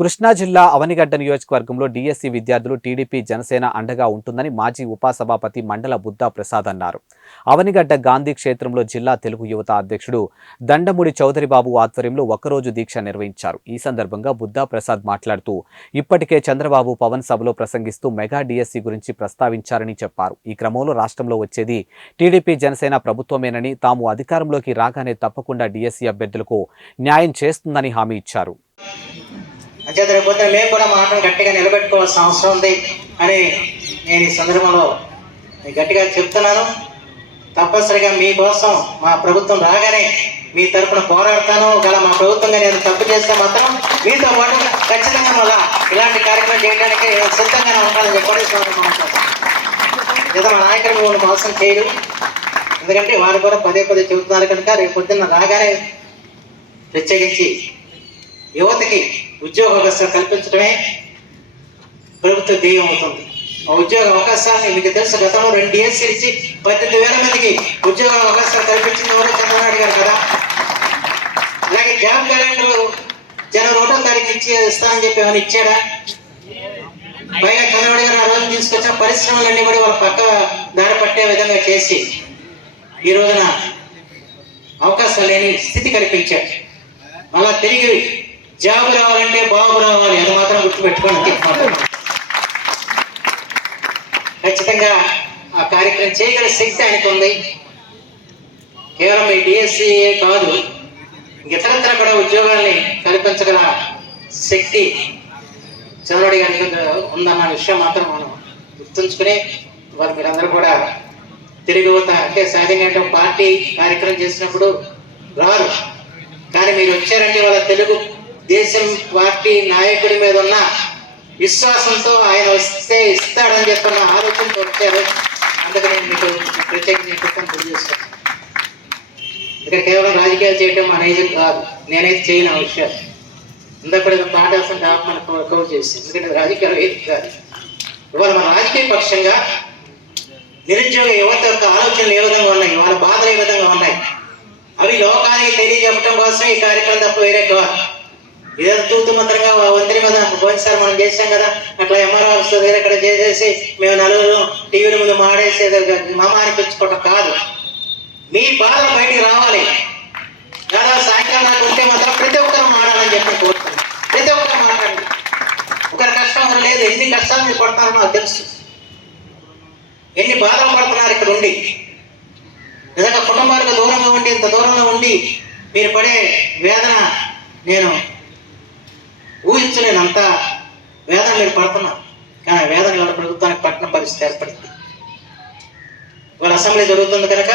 కృష్ణా జిల్లా అవనిగడ్డ నియోజకవర్గంలో డిఎస్సి విద్యార్థులు టీడీపీ జనసేన అండగా ఉంటుందని మాజీ ఉపసభాపతి మండల బుద్దా ప్రసాద్ అన్నారు. అవనిగడ్డ గాంధీ క్షేత్రంలో జిల్లా తెలుగు యువత అధ్యక్షుడు దండముడి చౌదరిబాబు ఆధ్వర్యంలో ఒకరోజు దీక్ష నిర్వహించారు. ఈ సందర్భంగా బుద్దా ప్రసాద్ మాట్లాడుతూ ఇప్పటికే చంద్రబాబు పవన్ సభలో ప్రసంగిస్తూ మెగా డిఎస్సి గురించి ప్రస్తావించారని చెప్పారు. ఈ క్రమంలో రాష్ట్రంలో వచ్చేది టీడీపీ జనసేన ప్రభుత్వమేనని, తాము అధికారంలోకి రాగానే తప్పకుండా డిఎస్సి అభ్యర్థులకు న్యాయం చేస్తుందని హామీ ఇచ్చారు. అంచేతపోతే మేము కూడా మాటను గట్టిగా నిలబెట్టుకోవాల్సిన అవసరం ఉంది అని నేను ఈ సందర్భంలో గట్టిగా చెప్తున్నాను. తప్పనిసరిగా మీకోసం మా ప్రభుత్వం రాగానే మీ తరఫున పోరాడతాను. గల మా ప్రభుత్వంగా నేను తప్పు చేస్తే మాత్రం మీతో పాటు ఖచ్చితంగా మళ్ళా ఇలాంటి కార్యక్రమం చేయడానికి సిద్ధంగానే ఉంటానని చెప్పి లేదా మా నాయకులు మిమ్మల్ని మోసం చేయరు. ఎందుకంటే వారు కూడా పదే చెబుతున్నారు కనుక రేపు పొద్దున్న రాగానే ప్రత్యేకించి యువతకి ఉద్యోగ అవకాశాలు కల్పించడమే ప్రభుత్వ ధ్యేయం అవుతుంది. ఆ ఉద్యోగ అవకాశాన్ని మీకు తెలుసు, గతంలో 2 DSC ఇచ్చి 18,000 మందికి ఉద్యోగ అవకాశాలు కల్పించింది కూడా చంద్రబాబు గారు కదా. అలాగే జాబ్ క్యాలెండర్ జనవరి 1వ తారీఖు ఇస్తానని చెప్పి ఏమైనా ఇచ్చాడా? పైగా చంద్రబాబు గారు ఆ రోజు తీసుకొచ్చిన పరిశ్రమలన్నీ కూడా వాళ్ళ పక్క దారి పట్టే విధంగా చేసి ఈ రోజున అవకాశాలు లేని స్థితి కల్పించారు. మళ్ళా తిరిగి జాబ్ రావాలంటే బాబు రావాలి, అది మాత్రం గుర్తుపెట్టుకోండి. ఖచ్చితంగా ఆ కార్యక్రమం చేయగల శక్తి ఆయనకు ఉంది. కేవలం ఈ డిఎస్సి కాదు, ఇతరత్ర కూడా ఉద్యోగాల్ని కల్పించగల శక్తి చంద్రబాబు గారికి ఉందన్న విషయం మాత్రం మనం గుర్తుంచుకుని వారు మీరందరూ కూడా తిరిగి అంటే సహజంగా పార్టీ కార్యక్రమం చేసినప్పుడు రారు, కానీ మీరు వచ్చారంటే వాళ్ళ తెలుగు దేశం పార్టీ నాయకుడి మీద ఉన్న విశ్వాసంతో ఆయన వస్తే ఇస్తాడని చెప్పిన ఆలోచనతో వచ్చారు. అందుకని నేను మీకు ప్రత్యేకించి తెలియజేస్తాను. ఇక్కడ కేవలం రాజకీయాలు చేయడం అనేది కాదు, నేనైతే చేయని విషయాలు అందరూ కూడా పాట మనకు వర్కౌట్ చేస్తుంది. ఎందుకంటే రాజకీయాలు ఏది కాదు. ఇవాళ మన రాజకీయ పక్షంగా నిరుద్యోగ యువత యొక్క ఆలోచనలు ఏ విధంగా ఉన్నాయి, వాళ్ళ బాధలు ఏ విధంగా ఉన్నాయి, అవి లోకానికి తెలియజెప్పడం కోసం ఈ కార్యక్రమం తప్ప వేరే కాదు. ఇదేదో తూతు మంత్రంగా ఒంటరి మీద పోయినసారి మనం చేసాం కదా, అట్లా ఎంఆర్ఓ ఆఫీస్ దగ్గర ఇక్కడ చేసేసి మేము నలుగురు టీవీల ముందు మాడేసి మామ అనిపించుకోవటం కాదు. మీ బాధలు బయటికి రావాలి. దాదాపు సాయంకాలం నాకు ఉంటే మాత్రం ప్రతి ఒక్కరు మాడాలని చెప్పి కోరుతున్నాను. ప్రతి ఒక్కరు మాట్లాడండి. ఒకరి కష్టం లేదు, ఎన్ని కష్టాలు మీరు పడతారో నాకు తెలుసు, ఎన్ని బాధలు పడుతున్నారు ఇక్కడ ఉండి. నిజంగా కుటుంబాలకు దూరంగా ఉండి, ఇంత దూరంలో ఉండి మీరు పడే వేదన నేను ఊహించలేనంత వేదన మీరు పడుతున్నారు. కానీ వేదన ఇవాళ ప్రభుత్వానికి పట్టణ పరిస్థితి ఏర్పడింది. ఇవాళ అసెంబ్లీ జరుగుతుంది కనుక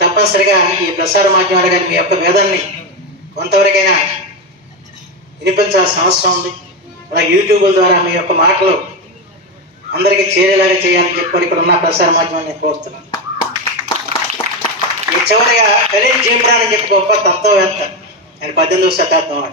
తప్పనిసరిగా ఈ ప్రసార మాధ్యమాలు కానీ మీ యొక్క వేదనని కొంతవరకైనా వినిపించాల్సిన అవసరం ఉంది. అలాగే యూట్యూబ్ల ద్వారా మీ యొక్క మాటలు అందరికీ చేరేలాగా చేయాలని చెప్పి ఇక్కడ ఉన్న ప్రసార మాధ్యమాన్ని నేను కోరుతున్నాను. ఈ చివరిగా ఖలీల్ జిబ్రాన్ అని చెప్పి గొప్ప తత్వవేత్త, ఆయన 18వ శతాబ్దం.